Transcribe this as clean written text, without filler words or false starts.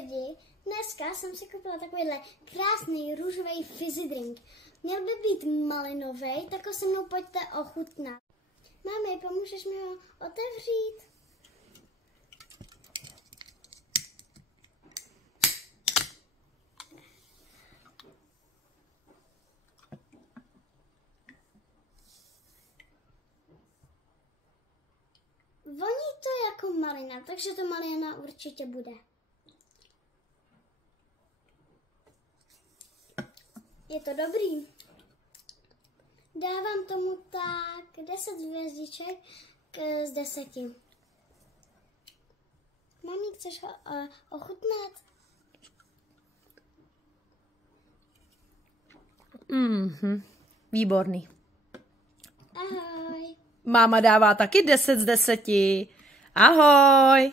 lidi, dneska jsem si koupila takovýhle krásný růžový fizzy drink. Měl by být malinový, tak ho se mnou pojďte ochutnat. Mami, pomůžeš mi ho otevřít? Voní to jako malina, takže to malina určitě bude. Je to dobrý. Dávám tomu tak 10 hvězdiček z 10. Mami, chceš ho ochutnat? Výborný. Ahoj. Máma dává taky 10 z 10. Ahoj.